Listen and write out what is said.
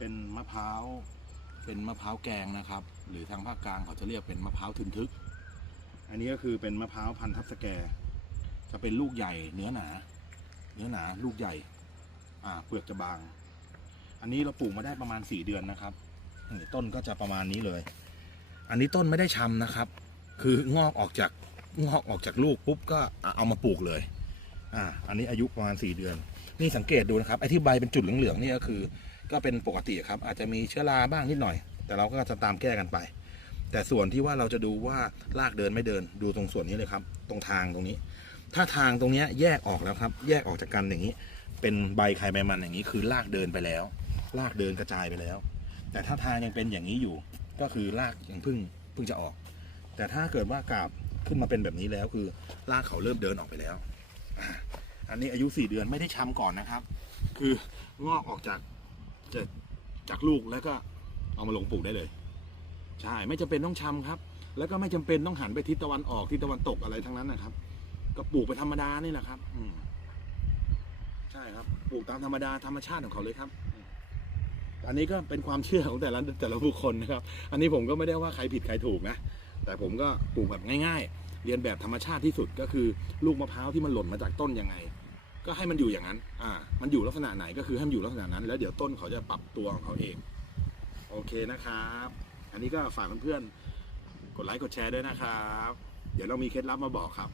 เป็นมะพร้าวเป็นมะพร้าวแกงนะครับ หรือทางภาคกลางเขาจะเรียกเป็นมะพร้าวทึนทึก อันนี้ก็คือเป็นมะพร้าวพันธุ์ทับสแก จะเป็นลูกใหญ่เนื้อหนา เนื้อหนาลูกใหญ่ อ่าเปลือกจะบาง อันนี้เราปลูกมาได้ประมาณสี่เดือนนะครับต้นก็จะประมาณนี้เลย อันนี้ต้นไม่ได้ชำนะครับ คืองอกออกจากงอกออกจากลูกปุ๊บก็เอามาปลูกเลย อ่า อันนี้อายุประมาณสี่เดือน นี่สังเกตดูนะครับไอ้ที่ใบเป็นจุดเหลืองๆนี่ก็คือ ก็เป็นปกติครับ อาจจะมีเชื้อราบ้างนิดหน่อย แต่เราก็จะตามแก้กันไป แต่ส่วนที่ว่าเราจะดูว่ารากเดินไม่เดินดูตรงส่วนนี้เลยครับ ตรงทางตรงนี้ ถ้าทางตรงนี้แยกออกแล้วครับ แยกออกจากกันอย่างนี้ เป็นใบใครใบมันอย่างนี้คือรากเดินไปแล้วรากเดินกระจายไปแล้ว แต่ถ้าทางยังเป็นอย่างนี้อยู่ ก็คือรากยังพิ่งพิ่งจะออก แต่ถ้าเกิดว่ากาบขึ้นมาเป็นแบบนี้แล้วคือรากเขาเริ่มเดินออกไปแล้ว อันนี้อายุสี่เดือนไม่ได้ช้ำก่อนนะครับ คืองอกออกจาก จะจากลูกแล้วก็เอามาลงปลูกได้เลย ใช่ไม่จำเป็นต้องช้ำครับ แล้วก็ไม่จำเป็นต้องหันไปทิศตะวันออกทิศตะวันตกอะไรทั้งนั้นนะครับ ก็ปลูกไปธรรมดานี่แหละครับ อืมใช่ครับปลูกตามธรรมดาธรรมชาติของเขาเลยครับ อันนี้ก็เป็นความเชื่อของแต่ละแต่ละบุคคลนะครับ อันนี้ผมก็ไม่ได้ว่าใครผิดใครถูกนะแต่ผมก็ปลูกแบบง่าย ๆ เรียนแบบธรรมชาติที่สุดก็คือ ลูกมะพร้าวที่มันหล่นมาจากต้นยังไง ก็ให้มันอยู่อย่างนั้น อ่า มันอยู่ลักษณะไหนก็คือให้มันอยู่ลักษณะนั้น แล้วเดี๋ยวต้นเขาจะปรับตัวของเขาเอง โอเคนะครับ อันนี้ก็ฝากเพื่อนๆ กดไลค์กดแชร์ด้วยนะครับ เดี๋ยวเรามีเคล็ดลับมาบอกครับ